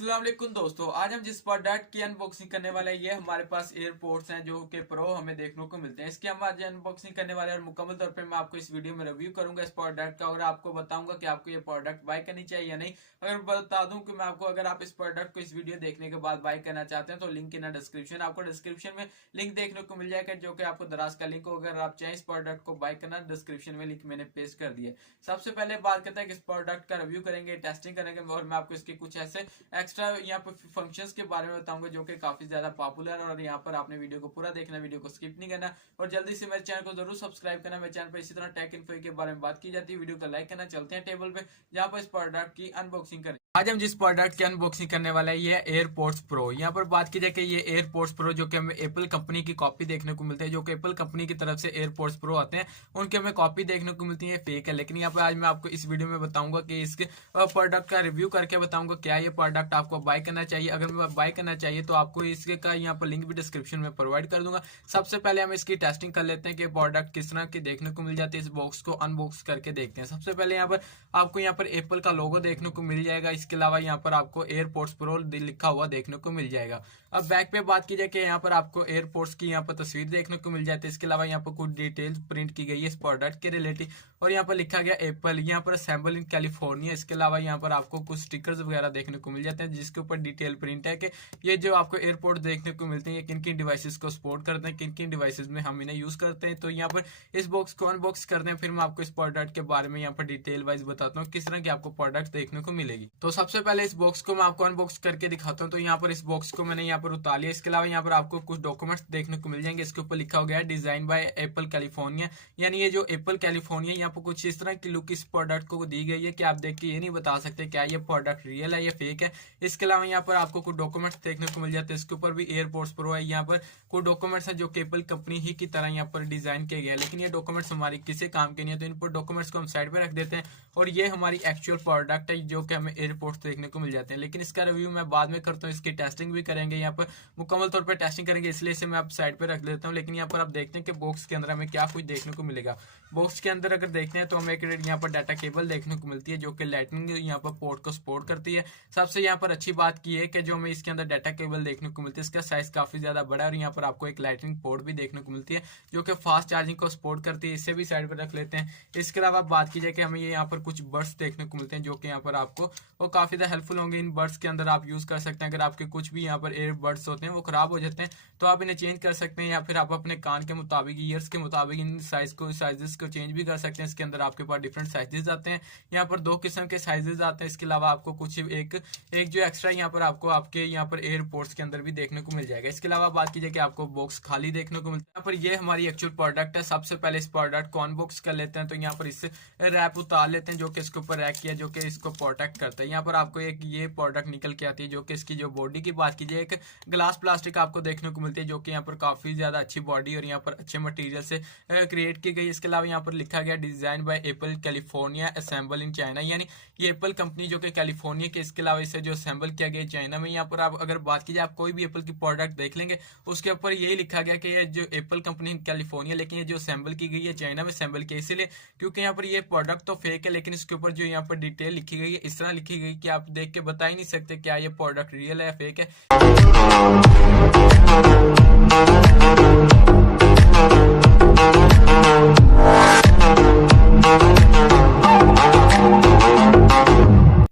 अस्सलाम वालेकुम दोस्तों, आज हम जिस प्रोडक्ट की अनबॉक्सिंग करने वाले हैं ये हमारे पास एयरपोर्ट्स हैं जो कि प्रो हमें देखने को मिलते हैं। इसकी हम आज अनबॉक्सिंग करने वाले हैं और मुकम्मल तौर पे मैं आपको इस वीडियो में रिव्यू करूंगा इस प्रोडक्ट का और आपको बताऊंगा कि आपको ये प्रोडक्ट बाय करनी चाहिए या नहीं। अगर बता दूं कि मैं आपको अगर आप इस प्रोडक्ट को इस वीडियो देखने के बाद बाय करना चाहते हैं तो लिंक इन डिस्क्रिप्शन, आपको डिस्क्रिप्शन में लिंक देखने को मिल जाएगा जो कि आपको दराज का लिंक हो। अगर आप चाहें इस प्रोडक्ट को बाय करना, डिस्क्रिप्शन में लिंक मैंने पेस्ट कर दिया। सबसे पहले बात करते हैं कि इस प्रोडक्ट का रिव्यू करेंगे, टेस्टिंग करेंगे और मैं आपको इसके कुछ ऐसे एक्स्ट्रा यहाँ पर फंक्शंस के बारे में बताऊंगा जो कि काफी ज्यादा पॉपुलर है। और यहाँ पर आपने वीडियो को पूरा देखना, वीडियो को स्किप नहीं करना और जल्दी से मेरे चैनल को जरूर सब्सक्राइब करना। मेरे चैनल पर इसी तरह टेक इन्फो के बारे में बात की जाती है। वीडियो को लाइक करना। चलते हैं टेबल पे जहाँ पर इस प्रोडक्ट की अनबॉक्सिंग करें। आज हम जिस प्रोडक्ट की अनबॉक्सिंग करने वाला है ये एयरपोर्ट्स प्रो। यहाँ पर बात की जाए कि ये एयरपोर्ट्स प्रो जो कि हमें एप्पल कंपनी की कॉपी देखने को मिलती है, जो कि एप्पल कंपनी की तरफ से एयरपोर्ट्स प्रो आते हैं उनकी हमें कॉपी देखने को मिलती है, फेक है। लेकिन यहाँ पर आज मैं आपको इस वीडियो में बताऊंगा कि इसके प्रोडक्ट का रिव्यू करके बताऊंगा क्या ये प्रोडक्ट आपको बाय करना चाहिए। अगर मैं बाय करना चाहिए तो आपको इसके का यहाँ पर लिंक भी डिस्क्रिप्शन में प्रोवाइड कर दूंगा। सबसे पहले हम इसकी टेस्टिंग कर लेते हैं कि प्रोडक्ट किस तरह की देखने को मिल जाती है। इस बॉक्स को अनबॉक्स करके देखते हैं। सबसे पहले यहाँ पर आपको यहाँ पर एप्पल का लोगो देखने को मिल जाएगा। इसके अलावा यहाँ पर आपको एयरपोर्ट्स प्रो लिखा हुआ देखने को मिल जाएगा। अब बैक पे बात की जाए कि यहाँ पर आपको एयरपोर्ट्स की यहाँ पर तस्वीर देखने को मिल जाती है। इसके अलावा यहाँ पर कुछ डिटेल्स प्रिंट की गई है इस प्रोडक्ट के रिलेटेड और यहाँ पर लिखा गया एप्पल, यहाँ पर असेंबल इन कैलिफोर्निया। इसके अलावा यहाँ पर आपको कुछ स्टिकर्स वगैरह देखने को मिल जाते हैं जिसके ऊपर डिटेल प्रिंट है कि ये जो आपको एयरपोर्ट देखने को मिलते हैं किन किन डिवाइसेस को सपोर्ट करते हैं, किन किन डिवाइसेस में हम इन्हें यूज करते हैं। तो यहाँ पर इस बॉक्स को अनबॉक्स करते हैं, फिर मैं आपको इस प्रोडक्ट के बारे में यहाँ पर डिटेल वाइज बताता हूँ किस तरह की आपको प्रोडक्ट देखने को मिलेगी। तो सबसे पहले इस बॉक्स को मैं आपको अनबॉक्स करके दिखाता हूँ। तो यहाँ पर इस बॉक्स को मैंने यहाँ पर उतार लिया। इसके अलावा यहाँ पर आपको कुछ डॉक्यूमेंट्स देखने को मिल जाएंगे। इसके ऊपर लिखा हो गया है डिजाइन बाय एप्पल कैलिफोर्निया, यानी ये जो एप्पल कैलिफोर्निया यहाँ पर कुछ इस तरह की लुक इस प्रोडक्ट को दी गई है कि आप देख के ये नहीं बता सकते क्या ये प्रोडक्ट रियल है या फेक है। इसके अलावा यहाँ पर आपको कुछ डॉक्यूमेंट्स देखने को मिल जाते हैं। इसके ऊपर भी एयरपोर्ट्स प्रो है। यहाँ पर कुछ डॉक्यूमेंट्स हैं जो कि एप्पल कंपनी ही की तरह यहाँ पर डिजाइन किए गए, लेकिन ये डॉक्यूमेंट्स हमारी किसी काम के नहीं है। तो इन पर डॉक्यूमेंट्स को हम साइड पे रख देते हैं और ये हमारी एक्चुअल प्रोडक्ट है जो कि हमें एयरपोर्ट्स देखने को मिल जाते हैं। लेकिन इसका रिव्यू मैं बाद में करता हूँ, इसकी टेस्टिंग भी करेंगे, यहाँ पर मुकम्मल तौर पर टेस्टिंग करेंगे, इसलिए इसे मैं आप साइड पे रख देता हूँ। लेकिन यहाँ पर आप देखते हैं कि बॉक्स के अंदर हमें क्या कुछ देखने को मिलेगा। बॉक्स के अंदर अगर देखते हैं तो हमें एक यहाँ पर डाटा केबल देखने को मिलती है जो कि लाइटनिंग यहाँ पर पोर्ट को सपोर्ट करती है। सबसे यहाँ पर अच्छी बात की है कि जो हमें इसके अंदर डाटा केबल देखने को मिलती है इसका साइज काफी ज्यादा बड़ा है और यहाँ पर आपको एक लाइटनिंग पोर्ट भी देखने को मिलती है जो कि फास्ट चार्जिंग को सपोर्ट करती है। इसे भी साइड पर रख लेते हैं। इसके अलावा बात की जाए कि हमें यहाँ पर कुछ बर्ड्स देखने को मिलते हैं जो कि यहाँ पर आपको वो काफी ज्यादा हेल्पफुल होंगे। इन बर्ड्स के अंदर आप यूज कर सकते हैं। अगर आपके कुछ भी यहाँ पर एयर बर्ड्स होते हैं वो खराब हो जाते हैं तो आप इन्हें चेंज कर सकते हैं या फिर आप अपने कान के मुताबिक, ईयर्स के मुताबिक इन साइजेस को चेंज भी कर सकते हैं। इसके अंदर आपके पास डिफरेंट साइजेस आते हैं। यहाँ पर 2 किस्म के साइजेस आते हैं। इसके अलावा आपको कुछ एक जो एक्स्ट्रा यहाँ पर आपको आपके यहाँ पर एयरपोर्ट्स के अंदर भी देखने को मिल जाएगा। इसके अलावा बात की जाए कि आपको बॉक्स खाली देखने को मिलता है। यहाँ पर ये हमारी एक्चुअल प्रोडक्ट है। सबसे पहले इस प्रोडक्ट को अनबॉक्स कर लेते हैं। तो यहाँ पर इससे रैप उतार लेते हैं जो कि इसके ऊपर रैक किया जो कि इसको प्रोटेक्ट करता है। यहाँ पर आपको एक ये प्रोडक्ट निकल के आती है जो कि इसकी जो बॉडी की बात कीजिए एक ग्लास प्लास्टिक आपको देखने को मिलती है जो कि यहाँ पर काफी ज्यादा अच्छी बॉडी और यहाँ पर अच्छे मटेरियल से क्रिएट की गई। इसके अलावा यहाँ पर लिखा गया design by Apple California assemble in China, यानी ये एप्पल कंपनी जो कि कैलिफोर्निया के, इसके अलावा इसे जो असेंबल किया गया चाइना में। यहाँ पर आप अगर बात कीजिए आप कोई भी एप्पल की प्रोडक्ट देख लेंगे उसके ऊपर यही लिखा गया कि ये जो एप्पल कंपनी कैलिफोर्निया, लेकिन ये जो असेंबल की गई है चाइना में असेंबल की, इसीलिए क्योंकि यहाँ पर ये प्रोडक्ट तो फेक है लेकिन इसके ऊपर जो यहाँ पर डिटेल लिखी गई है इस तरह लिखी गई कि आप देख के बता ही नहीं सकते क्या ये प्रोडक्ट रियल है या फेक है।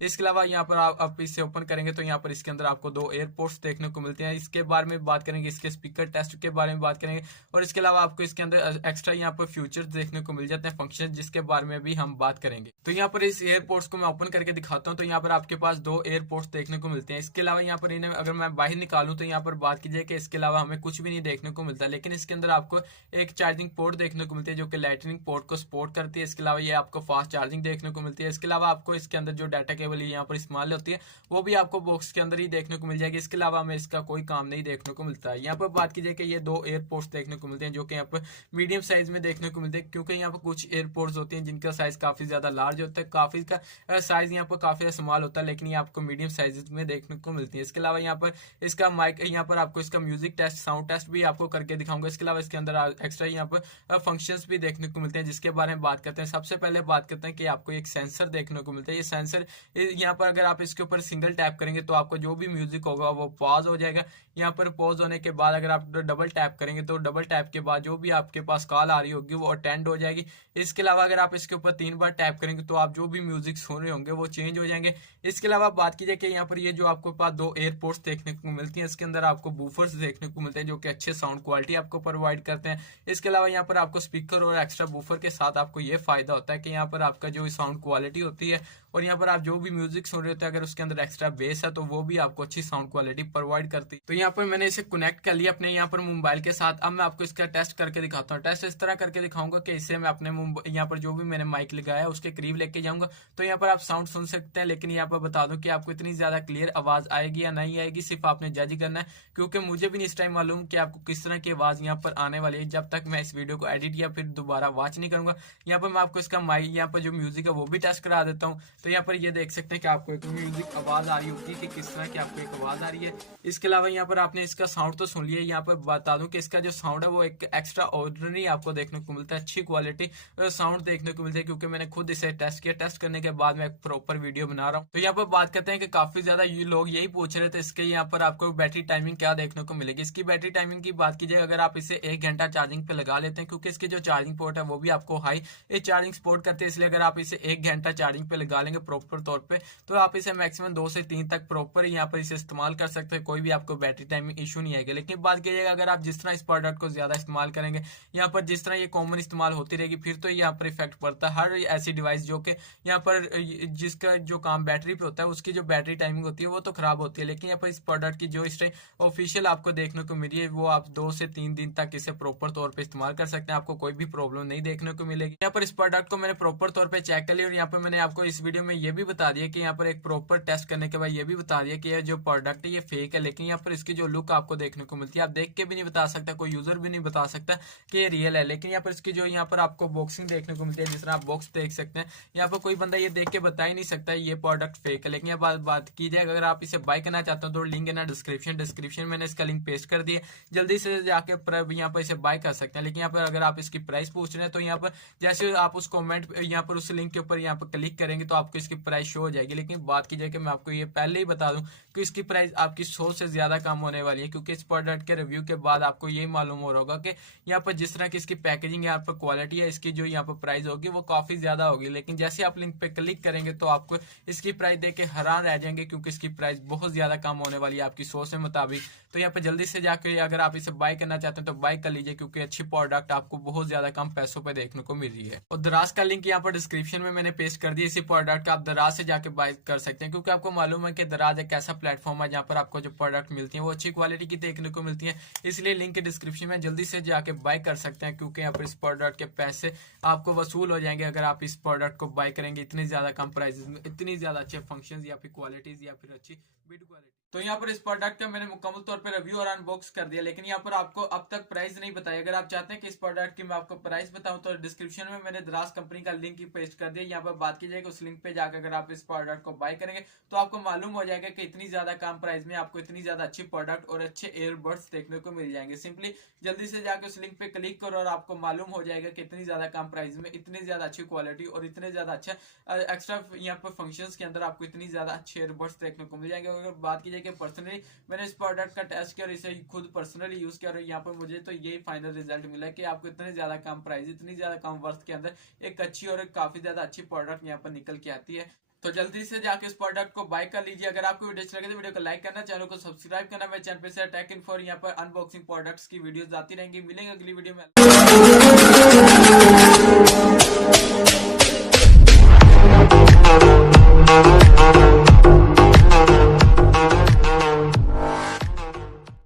इसके अलावा यहाँ पर आप इसे ओपन करेंगे तो यहाँ पर इसके अंदर आपको 2 एयरपोर्ट्स देखने को मिलते हैं। इसके बारे में बात करेंगे, इसके स्पीकर टेस्ट के बारे में बात करेंगे और इसके अलावा आपको इसके अंदर एक्स्ट्रा यहाँ पर फीचर्स देखने को मिल जाते हैं, फंक्शन, जिसके बारे में भी हम बात करेंगे। तो यहाँ पर इस एयरपोर्ट्स को मैं ओपन करके दिखाता हूँ। तो यहाँ पर आपके पास 2 एयरपोर्ट्स देखने को मिलते हैं। इसके अलावा यहाँ पर इन्हें अगर मैं बाहर निकालूं तो यहाँ पर बात कीजिए कि इसके अलावा हमें कुछ भी नहीं देखने को मिलता, लेकिन इसके अंदर आपको एक चार्जिंग पोर्ट देखने को मिलती है जो कि लाइटनिंग पोर्ट को सपोर्ट करती है। इसके अलावा ये आपको फास्ट चार्जिंग देखने को मिलती है। इसके अलावा आपको इसके अंदर जो डाटा केबल यहाँ पर इस्तेमाल होती है वो भी आपको बॉक्स के अंदर ही देखने को मिल जाएगी। इसके अलावा हमें इसका कोई काम नहीं देखने को मिलता है। यहाँ पर बात की जाए कि ये 2 एयरपोर्ट्स देखने को मिलते हैं जो कि यहाँ पर मीडियम साइज में देखने को मिलते हैं, क्योंकि यहाँ पर कुछ एयरपोर्ट्स होते हैं जिनका साइज काफी ज्यादा लार्ज होता है, काफी का साइज यहाँ पर काफी स्मॉल होता है, लेकिन ये आपको मीडियम साइज में देखने को मिलती है। इसके अलावा यहाँ पर इसका माइक, यहाँ पर आपको इसका म्यूजिक टेस्ट, साउंड टेस्ट भी आपको करके दिखाऊंगा। इसके अलावा इसके अंदर एक्स्ट्रा यहाँ पर फंक्शंस भी देखने को मिलते हैं जिसके बारे में बात करते हैं। सबसे पहले बात करते हैं कि आपको एक सेंसर देखने को मिलता है। ये सेंसर यहाँ पर अगर आप इसके ऊपर सिंगल टैप करेंगे तो आपको जो भी म्यूजिक होगा वो पॉज हो जाएगा। यहाँ पर पॉज होने के बाद अगर आप डबल टैप करेंगे तो डबल टैप के बाद जो भी आपके पास कॉल आ रही होगी वो अटेंड हो जाएगी। इसके अलावा अगर आप इसके ऊपर 3 बार टैप करेंगे तो आप जो भी म्यूजिक सुन रहे होंगे वो चेंज हो जाएंगे। इसके अलावा बात की जाए कि यहाँ पर ये जो आपको पास 2 एयरपोर्ट्स देखने को मिलती हैं, इसके अंदर आपको बूफर्स देखने को मिलते हैं जो कि अच्छे साउंड क्वालिटी आपको प्रोवाइड करते हैं। इसके अलावा यहाँ पर आपको स्पीकर और एक्स्ट्रा बूफर के साथ आपको ये फायदा होता है कि यहाँ पर आपका जो साउंड क्वालिटी होती है और यहाँ पर आप जो भी म्यूजिक सुन रहे होते हैं अगर उसके अंदर एक्स्ट्रा बेस है तो वो भी आपको अच्छी साउंड क्वालिटी प्रोवाइड करती है। तो यहाँ पर मैंने इसे कनेक्ट कर लिया अपने यहाँ पर मोबाइल के साथ। अब मैं आपको इसका टेस्ट करके दिखाता हूँ। टेस्ट इस तरह करके दिखाऊंगा कि इसे मैं अपने यहाँ पर जो भी मैंने माइक लगाया है उसके करीब लेके जाऊंगा तो यहाँ पर आप साउंड सुन सकते हैं। लेकिन यहाँ पर बता दूं कि आपको इतनी ज्यादा क्लियर आवाज आएगी या नहीं आएगी सिर्फ आपने जज करना है, क्योंकि मुझे भी नहीं इस टाइम मालूम कि आपको किस तरह की आवाज यहाँ पर आने वाली है जब तक मैं इस वीडियो को एडिट या फिर दोबारा वॉच नहीं करूंगा। यहाँ पर मैं आपको इसका माइक यहाँ पर जो म्यूजिक है वो भी टेस्ट करा देता हूँ। तो यहाँ पर ये देख सकते हैं कि आपको एक म्यूजिक आवाज आ रही होगी कि किस तरह की आपको एक आवाज आ रही है। इसके अलावा यहाँ पर आपने इसका साउंड तो सुन लिया। यहाँ पर बता दूं कि इसका जो साउंड है वो एक एक्स्ट्रा ऑर्डिनरी आपको देखने को मिलता है, अच्छी क्वालिटी साउंड देखने को मिलता है, क्योंकि मैंने खुद इसे टेस्ट किया। टेस्ट करने के बाद मैं एक प्रॉपर वीडियो बना रहा हूँ। तो यहाँ पर बात करते हैं कि काफी ज्यादा लोग यही पूछ रहे थे इसके यहाँ पर आपको बैटरी टाइमिंग क्या देखने को मिलेगी। इसकी बैटरी टाइमिंग की बात कीजिए अगर आप इसे 1 घंटा चार्जिंग पे लगा लेते हैं, क्योंकि इसके जो चार्जिंग पोर्ट है वो भी आपको हाई चार्जिंग सपोर्ट करते हैं, इसलिए अगर आप इसे 1 घंटा चार्जिंग पे लगा लेंगे प्रॉपर तौर पे तो आप इसे मैक्सिमम 2 से 3 तक प्रॉपर यहाँ पर इसे इस्तेमाल कर सकते हैं, कोई भी आपको बैटरी टाइमिंग इशू नहीं आएगा। लेकिन बात कीजिएगा अगर आप जिस तरह इस प्रोडक्ट को ज्यादा इस्तेमाल करेंगे, यहाँ पर जिस तरह ये कॉमन इस्तेमाल होती रहेगी, फिर तो यहाँ पर इफेक्ट पड़ता है। हर ऐसी डिवाइस जो कि यहाँ पर जिसका जो काम बैटरी पे होता है उसकी जो बैटरी टाइमिंग होती है वो तो खराब होती है। लेकिन यहाँ पर इस प्रोडक्ट की जो इस टाइम ऑफिशियल आपको देखने को मिली है वो आप 2 से 3 दिन तक इसे प्रॉपर तौर पे इस्तेमाल कर सकते हैं, आपको कोई भी प्रॉब्लम नहीं देखने को मिलेगी। यहाँ पर इस प्रोडक्ट को मैंने प्रॉपर तौर पे चेक कर लिया और यहाँ पर मैंने आपको इस वीडियो में ये भी बता दिया कि यहाँ पर एक प्रॉपर टेस्ट करने के बाद ये भी बता दिया कि ये जो प्रोडक्ट है ये फेक है। लेकिन यहाँ पर इसकी जो लुक आपको देखने को मिलती है आप देख के भी नहीं बता सकता, कोई यूजर भी नहीं बता सकता कि ये रियल है। लेकिन यहाँ पर इसकी जो यहाँ पर आपको बॉक्सिंग देखने को मिलती है, जिस तरह आप बॉक्स देख सकते हैं, यहाँ पर कोई बंदा ये देख के बता ही नहीं सकता ये प्रोडक्ट फेक है। लेकिन यहाँ बात की जाए अगर आप इसे बाय करना चाहते हो तो लिंक है ना डिस्क्रिप्शन मैंने इसका लिंक पेस्ट कर दिया, जल्दी से जाके यहाँ पर इसे बाय कर सकते हैं। लेकिन यहाँ पर अगर आप इसकी प्राइस पूछ रहे हैं तो यहाँ पर जैसे आप उस कमेंट यहाँ पर उस लिंक के ऊपर यहाँ पर क्लिक करेंगे तो आपको इसकी प्राइस शो हो जाएगी। लेकिन बात की जाए कि मैं आपको ये पहले ही बता दूं कि इसकी प्राइस आपकी 100 से ज्यादा कम होने वाली है, क्योंकि इस प्रोडक्ट के रिव्यू के बाद आपको यही मालूम हो रहा होगा कि यहाँ पर जिस तरह की इसकी पैकेजिंग यहाँ पर क्वालिटी है, इसकी जो यहाँ पर प्राइस होगी वो काफी ज्यादा होगी। लेकिन जैसे आप लिंक पे क्लिक करेंगे तो आपको इसकी प्राइस देख के हैरान रह जाएंगे, क्योंकि इसकी प्राइस बहुत ज्यादा कम होने वाली है आपकी 100 से मुताबिक। तो यहाँ पर जल्दी से जाकर अगर आप इसे बाय करना चाहते हैं तो बाय कर लीजिए, क्योंकि अच्छी प्रोडक्ट आपको बहुत ज्यादा कम पैसों पे देखने को मिल रही है। और दराज का लिंक यहाँ पर डिस्क्रिप्शन में मैंने पेस्ट कर दिया। इसी प्रोडक्ट का आप दराज से जाके बाय कर सकते हैं, क्योंकि आपको मालूम है कि दराज एक ऐसा प्लेटफॉर्म है जहाँ पर आपको जो प्रोडक्ट मिलती है वो अच्छी क्वालिटी की देखने को मिलती है। इसलिए लिंक के डिस्क्रिप्शन में जल्दी से जाके बाय कर सकते हैं, क्योंकि यहाँ पर इस प्रोडक्ट के पैसे आपको वसूल हो जाएंगे अगर आप इस प्रोडक्ट को बाय करेंगे इतनी ज्यादा कम प्राइस में, इतनी ज्यादा अच्छे फंक्शन या फिर क्वालिटीज या फिर अच्छी बिल्ड क्वालिटी। तो यहाँ पर इस प्रोडक्ट का मैंने मुकम्मल तौर पे रिव्यू और अनबॉक्स कर दिया, लेकिन यहाँ पर आपको अब तक प्राइस नहीं बताया। अगर आप चाहते हैं कि इस प्रोडक्ट की मैं आपको प्राइस बताऊं तो डिस्क्रिप्शन में मैंने दराज कंपनी का लिंक ही पेस्ट कर दिया। यहाँ पर बात की जाएगी उस लिंक पे जाकर अगर आप इस प्रोडक्ट को बाय करेंगे तो आपको मालूम हो जाएगा कि इतनी ज्यादा कम प्राइस में आपको इतनी ज्यादा अच्छी प्रोडक्ट और अच्छे ईयरबड्स देखने को मिल जाएंगे। सिंपली जल्दी से जाकर उस लिंक पे क्लिक करो और आपको मालूम हो जाएगा कि इतनी ज्यादा कम प्राइस में इतनी ज्यादा अच्छी क्वालिटी और इतने ज्यादा अच्छा एक्स्ट्रा यहाँ पर फंक्शंस के अंदर आपको इतनी ज्यादा अच्छे ईयरबड्स देखने को मिल जाएंगे। अगर बात की जाए कि पर्सनली मैंने इस प्रोडक्ट का टेस्ट किया और इसे खुद पर्सनली यूज किया और यहाँ पर मुझे तो यही फाइनल रिजल्ट मिला कि आपको इतने ज्यादा कम प्राइस इतनी ज्यादा कम वर्थ के अंदर एक अच्छी और एक काफी ज्यादा अच्छी प्रोडक्ट यहाँ पर निकल के आती है। तो जल्दी से जाके इस प्रोडक्ट को बाय कर लीजिए। अगर आपको वीडियो अच्छी लगे तो वीडियो को लाइक करना, चैनल को सब्सक्राइब करना। मेरे चैनल पे से टेक इन्फो और यहाँ पर अनबॉक्सिंग प्रोडक्ट्स की वीडियोस आती रहेंगी। मिलेंगे अगली वीडियो में।